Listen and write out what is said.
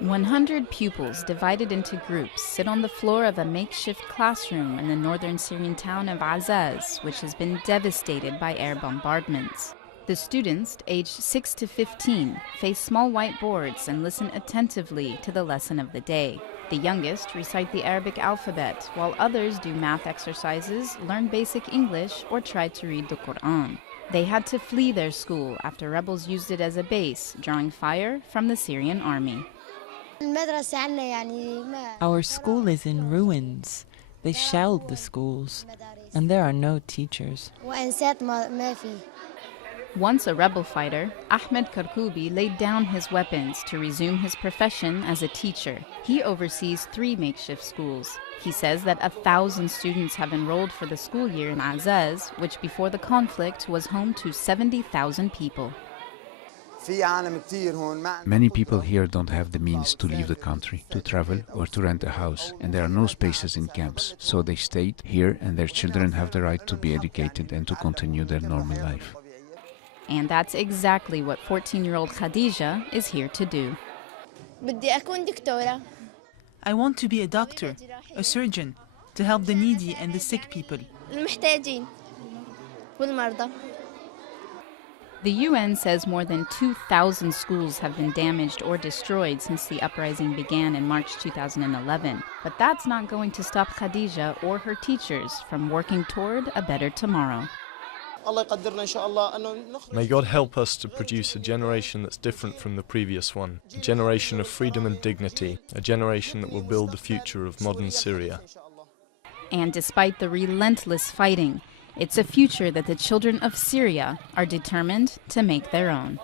100 pupils divided into groups sit on the floor of a makeshift classroom in the northern Syrian town of Aazaz, which has been devastated by air bombardments. The students, aged 6 to 15, face small white boards and listen attentively to the lesson of the day. The youngest recite the Arabic alphabet, while others do math exercises, learn basic English, or try to read the Quran. They had to flee their school after rebels used it as a base, drawing fire from the Syrian army. Our school is in ruins. They shelled the schools, and there are no teachers. Once a rebel fighter, Ahmed Karkoubi laid down his weapons to resume his profession as a teacher. He oversees 3 makeshift schools. He says that 1,000 students have enrolled for the school year in Aazaz, which before the conflict was home to 70,000 people. Many people here don't have the means to leave the country, to travel or to rent a house, and there are no spaces in camps. So they stayed here, and their children have the right to be educated and to continue their normal life. And that's exactly what 14-year-old Khadija is here to do. I want to be a doctor, a surgeon, to help the needy and the sick people. The UN says more than 2,000 schools have been damaged or destroyed since the uprising began in March 2011. But that's not going to stop Khadija or her teachers from working toward a better tomorrow. May God help us to produce a generation that's different from the previous one, a generation of freedom and dignity, a generation that will build the future of modern Syria. And despite the relentless fighting, it's a future that the children of Syria are determined to make their own.